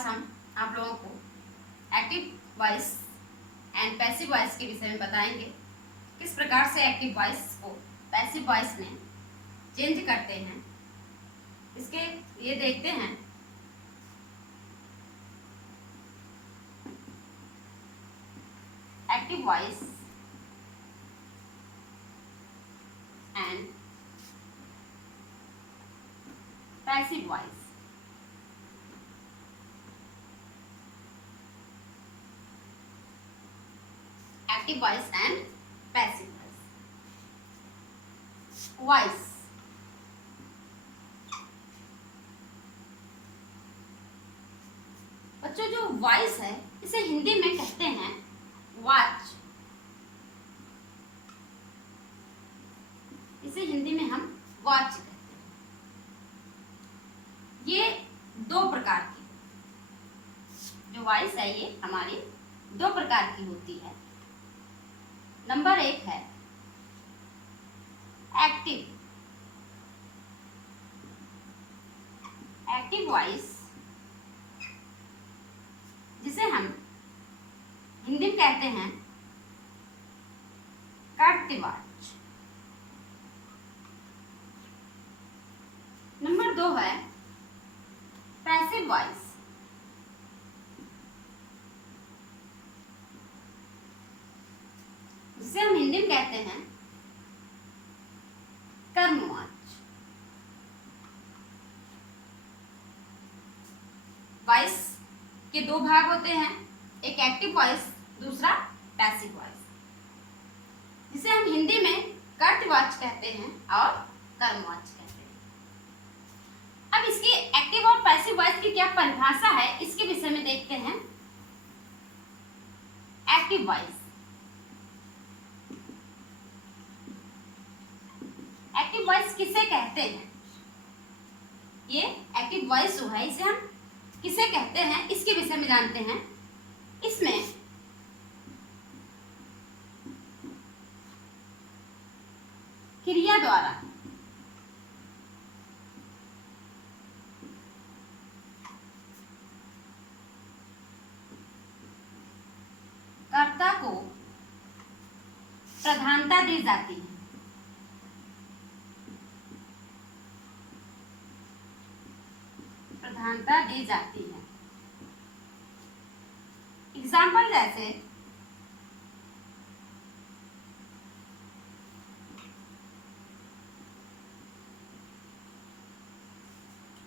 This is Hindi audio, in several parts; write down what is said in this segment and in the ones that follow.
आज हम आप लोगों को active voice and passive voice के विषय में बताएंगे। किस प्रकार से एक्टिव वॉइस को पैसिव वॉइस में चेंज करते हैं, इसके ये देखते हैं। Active voice and passive voice. Active voice and passive voice. बच्चों, जो वॉइस है इसे हिंदी में कहते हैं वॉच। इसे हिंदी में हम वॉच कहते हैं। ये दो प्रकार की, जो वॉइस है ये हमारी दो प्रकार की होती है। नंबर एक है एक्टिव वॉइस, जिसे हम हिंदी में कहते हैं कर्तवाच। नंबर दो है पैसिव वॉइस, जिसे हम हिंदी में कहते हैं कर्मवाच। वॉइस के दो भाग होते हैं, एक एक्टिव वॉइस, दूसरा पैसिव वॉइस, जिसे हम हिंदी में कर्तवाच कहते हैं और कर्मवाच कहते हैं। अब इसकी एक्टिव और पैसिव वॉइस की क्या परिभाषा है, इसके विषय में देखते हैं। एक्टिव वॉइस, एक्टिव वॉइस किसे कहते हैं? ये एक्टिव वॉइस जो है इसे हम किसे कहते हैं, इसके विषय में जानते हैं। इसमें क्रिया द्वारा कर्ता को प्रधानता दी जाती है। प्रधानता दी जाती है। एग्जाम्पल जैसे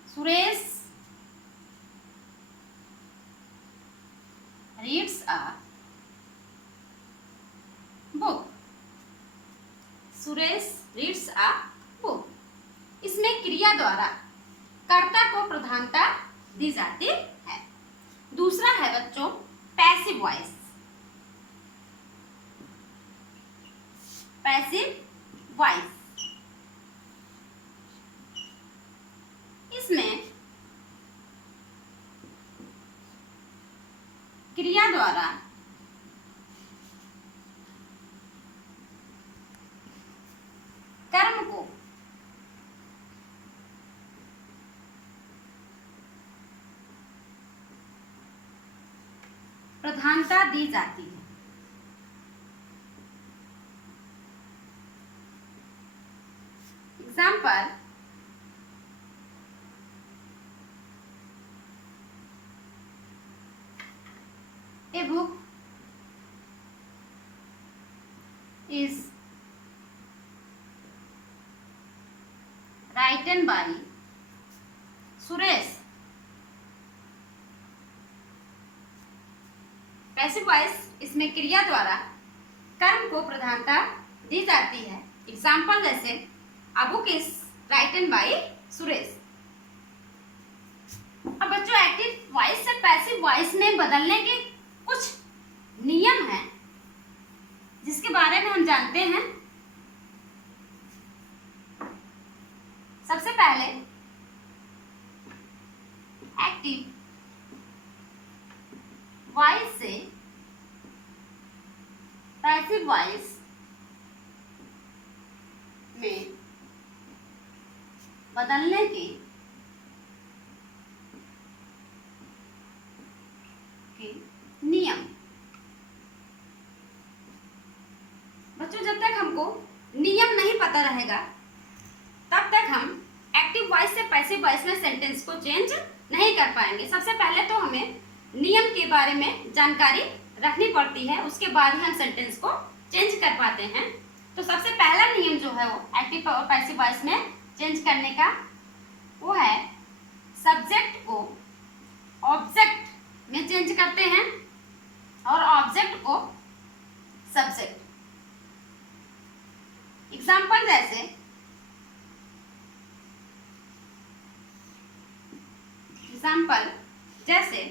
Suresh reads a book. Suresh reads a book, इसमें क्रिया द्वारा कर्ता को प्रधानता दी जाती है। दूसरा है बच्चों पैसिव वॉइस। पैसिव वॉइस, इसमें क्रिया द्वारा कर्म को प्रधानता दी जाती है। Example a book is written by Suresh. Passive voice, इसमें क्रिया द्वारा कर्म को प्रधानता दी जाती है। एग्जाम्पल जैसे a book is written by Suresh. अब बच्चों, एक्टिव वॉइस से पैसिव वॉइस में बदलने के कुछ नियम हैं, जिसके बारे में हम जानते हैं। सबसे पहले एक्टिव वॉइस से पैसिव वॉइस में बदलने के वॉइस में सेंटेंस को चेंज नहीं कर पाएंगे। सबसे पहले तो हमें नियम के बारे में जानकारी रखनी पड़ती है, उसके बाद ही हम सेंटेंस को चेंज कर पाते हैं। तो सबसे पहला नियम जो है वो एक्टिव और पैसिव वॉइस में चेंज करने का वो है सब्जेक्ट को ऑब्जेक्ट में चेंज करते हैं और ऑब्जेक्ट को सब्जेक्ट। एग्जाम्पल जैसे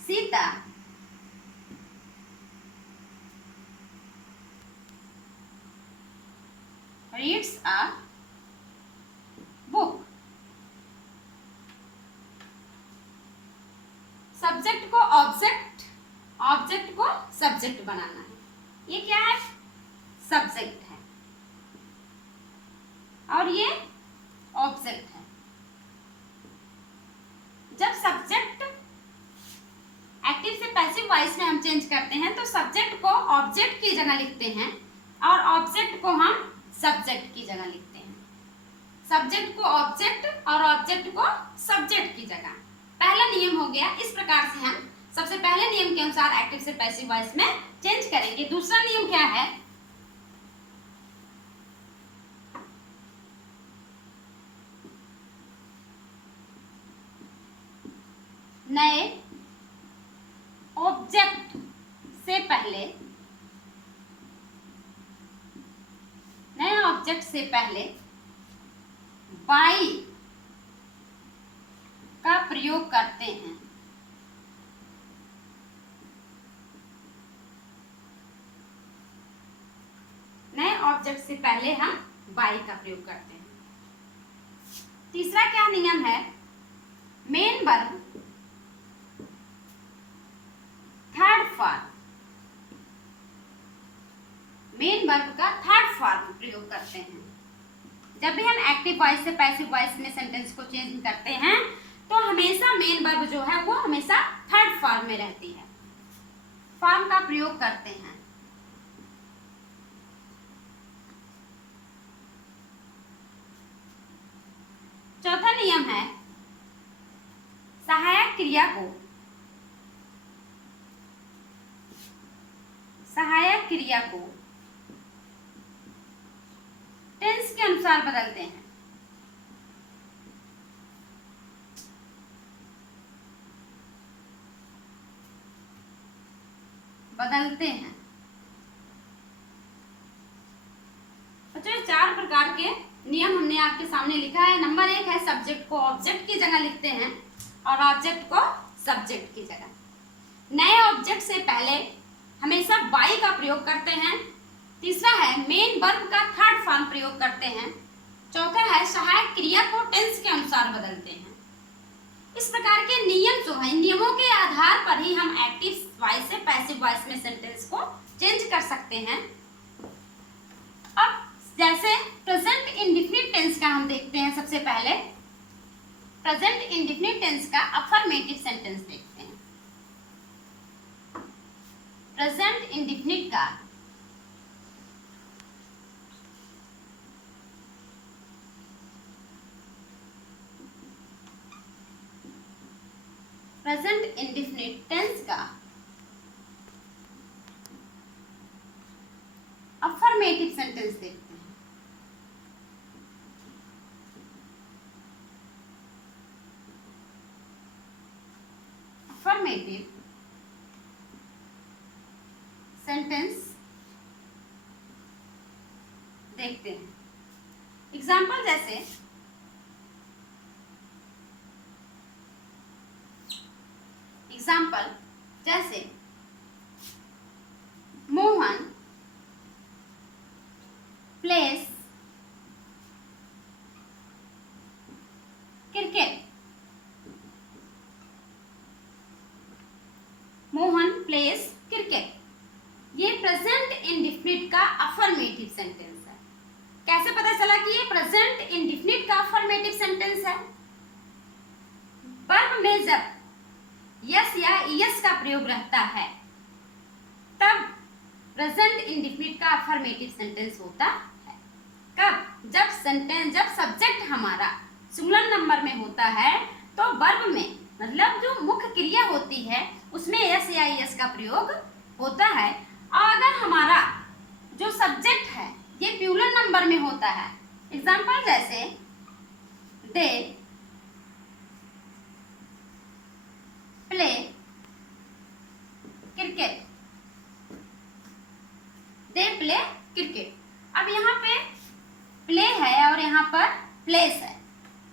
Sita reads a book। Subject को ऑब्जेक्ट, ऑब्जेक्ट को सब्जेक्ट बनाना है। ये क्या है? सब्जेक्ट है और ये ऑब्जेक्ट है। जब सब्जेक्ट एक्टिव से पैसिव वॉइस में हम चेंज करते हैं तो सब्जेक्ट को ऑब्जेक्ट की जगह लिखते हैं और ऑब्जेक्ट को हम सब्जेक्ट की जगह लिखते हैं। सब्जेक्ट को ऑब्जेक्ट और ऑब्जेक्ट को सब्जेक्ट की जगह। पहला नियम हो गया। इस प्रकार से हम सबसे पहले नियम के अनुसार एक्टिव से पैसिव वॉइस में चेंज करेंगे। दूसरा नियम क्या है? नए ऑब्जेक्ट से पहले, नए ऑब्जेक्ट से पहले बाई का प्रयोग करते हैं। नए ऑब्जेक्ट से पहले हम बाई का प्रयोग करते हैं। तीसरा क्या नियम है? Main verb third form, main verb का थर्ड फॉर्म प्रयोग करते हैं। जब भी हम एक्टिव वॉइस से पैसिव वॉइस में सेंटेंस को चेंज करते हैं तो हमेशा मेन वर्ब जो है वो हमेशा थर्ड फॉर्म में रहती है, फॉर्म का प्रयोग करते हैं। चौथा नियम है सहायक क्रिया को, सहायक क्रिया को टेंस के अनुसार बदलते हैं। बदलते हैं। बच्चों, 4 प्रकार के नियम हमने आपके सामने लिखा है। नंबर 1 है सब्जेक्ट को ऑब्जेक्ट की जगह लिखते हैं और ऑब्जेक्ट को सब्जेक्ट की जगह। नए ऑब्जेक्ट से पहले हमेशा बाई का प्रयोग करते हैं। तीसरा है मेन वर्ब का थर्ड फॉर्म प्रयोग करते हैं। चौथा है सहायक क्रिया को टेंस के अनुसार बदलते हैं। इस प्रकार के नियम जो हैं, नियमों के आधार पर ही हम एक्टिव वॉइस से पैसिव वॉइस में सेंटेंस को चेंज कर सकते हैं। अब जैसे प्रेजेंट इंडेफिनिट टेंस का हम देखते हैं। सबसे पहले प्रेजेंट इंडेफिनिट टेंस का अफर्मेटिव सेंटेंस देखते हैं। प्रेजेंट इंडेफिनिट का प्रेजेंट इंडेफिनिट टेंस का अफर्मेटिव सेंटेंस देखते हैं। अफर्मेटिव सेंटेंस देखते हैं। एग्जाम्पल जैसे Mohan place cricket. Mohan place cricket, ये प्रेजेंट इंडेफिनिट का अफर्मेटिव सेंटेंस है। कैसे पता चला कि ये प्रेजेंट इंडेफिनिट का अफर्मेटिव सेंटेंस है? वर्ब में जब यस या यस का प्रयोग रहता है तब प्रेजेंट इंडेफिनिट का अफर्मेटिव सेंटेंस होता है। कब? जब सब्जेक्ट हमारा सिंगुलर नंबर में होता है तो वर्ब में मतलब जो मुख्य क्रिया होती है उसमें एस या एस का प्रयोग होता है। और अगर हमारा जो सब्जेक्ट है ये प्लूरल नंबर में होता है, एग्जाम्पल जैसे they play cricket, they play cricket. अब यहाँ पे प्ले है और यहाँ पर प्लेस है,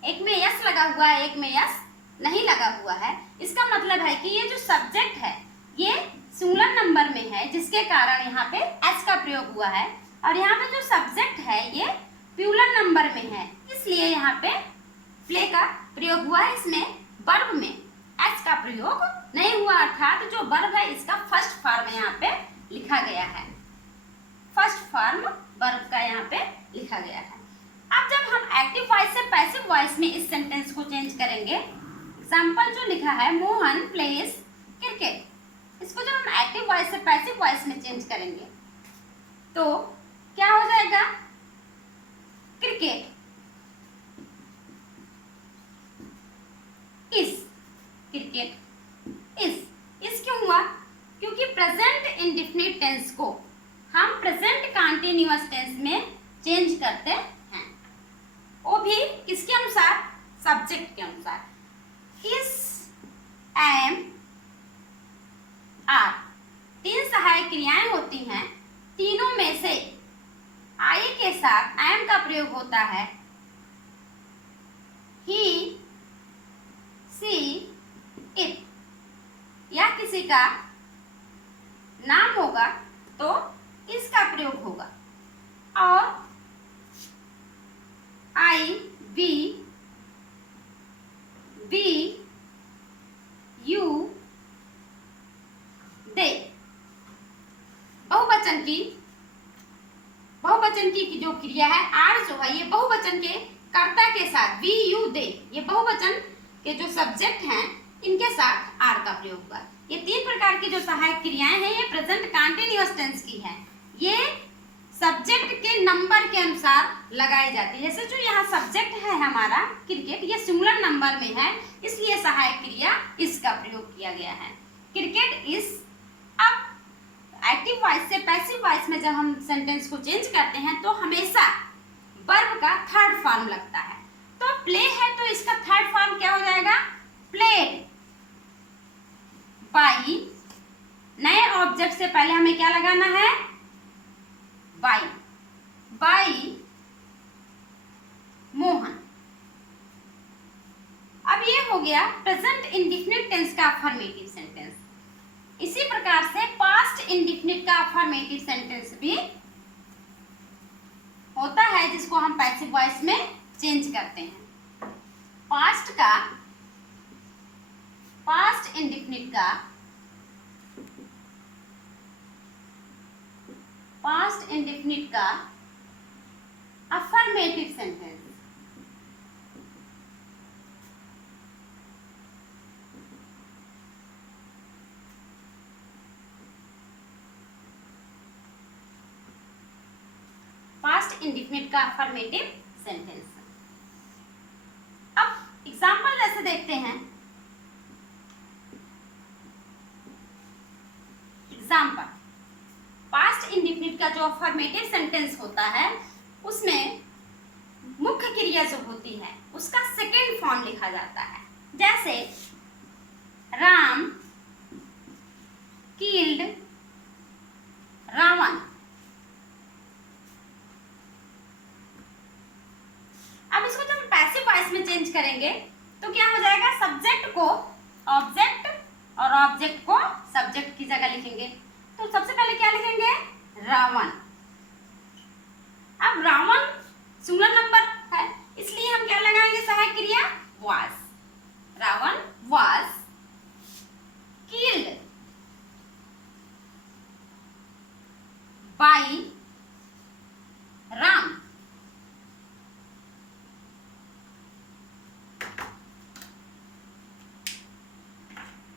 एक में यस लगा हुआ है एक में यस नहीं लगा हुआ है। इसका मतलब है कि ये जो सब्जेक्ट है ये सिंगुलर नंबर में है जिसके कारण यहाँ पे एस का प्रयोग हुआ है, और यहाँ पे जो सब्जेक्ट है ये प्लूरल नंबर में है इसलिए यहाँ पे प्ले का प्रयोग हुआ है। इसमें वर्ब में एस का प्रयोग नहीं हुआ, अर्थात जो वर्ब है इसका फर्स्ट फॉर्म यहाँ पे लिखा गया है, फर्स्ट फॉर्म वर्ब का यहाँ पे लिखा गया है। अब जब हम एक्टिव वॉइस से पैसिव वॉइस में इस सेंटेंस को चेंज करेंगे, एग्जाम्पल जो लिखा है मोहन प्लेस क्रिकेट, इसको जब हम एक्टिव वॉइस से पैसिव वॉइस में चेंज करेंगे तो क्या हो जाएगा, क्रिकेट इज, क्रिकेट इज क्यों हुआ, क्योंकि प्रेजेंट इंडेफिनिट टेंस को हम प्रेजेंट कंटीन्यूअस टेंस में चेंज करते हैं, वो भी किसके अनुसार, सब्जेक्ट के अनुसार। इस, एम, आर तीन सहायक क्रियाएं होती हैं, तीनों में से आई के साथ एम का प्रयोग होता है। ही, सी, इट या किसी का नाम होगा तो इसका प्रयोग होगा, और आई, वी, यू, दे बहुवचन की जो क्रिया है आर जो है ये बहुवचन के कर्ता के साथ वी, यू, दे ये बहुवचन के जो सब्जेक्ट हैं इनके साथ आर का प्रयोग हुआ। ये तीन प्रकार की जो सहायक क्रियाएं हैं ये प्रेजेंट कंटीन्यूअस टेंस की हैं, ये सब्जेक्ट के नंबर के अनुसार लगाई जाती है। जैसे जो यहाँ सब्जेक्ट है हमारा क्रिकेट ये सिंगुलर नंबर में है इसलिए सहायक क्रिया इसका प्रयोग किया गया है, क्रिकेट इज। अब एक्टिव वॉइस से पैसिव वॉइस में जब हम सेंटेंस को चेंज करते हैं तो हमेशा वर्ब का थर्ड फॉर्म लगता है, तो प्ले है तो इसका थर्ड फॉर्म क्या हो जाएगा, प्लेड बाई, नए ऑब्जेक्ट से पहले हमें क्या लगाना है, बाई, बाई मोहन। अब ये हो गया प्रेजेंट इंडेफिनिट टेंस का अफर्मेटिव सेंटेंस। इसी प्रकार से पास्ट इंडेफिनिट का अफर्मेटिव सेंटेंस भी होता है जिसको हम पैसिव वॉइस में चेंज करते हैं। पास्ट इंडेफिनिट का अफर्मेटिव सेंटेंस पास्ट इंडेफिनिट का अफर्मेटिव सेंटेंस। अब एग्जाम्पल जैसे देखते हैं, एग्जाम्पल पास्ट इंडेफिनिट का जो अफर्मेटिव सेंटेंस होता है उसमें मुख्य क्रिया जो होती है उसका सेकेंड फॉर्म लिखा जाता है, जैसे राम किल्ड रावण। अब इसको जब हम पैसिव वॉइस में चेंज करेंगे तो क्या हो जाएगा, सब्जेक्ट को ऑब्जेक्ट और ऑब्जेक्ट को सब्जेक्ट की जगह लिखेंगे। तो सबसे पहले क्या लिखेंगे, रावण।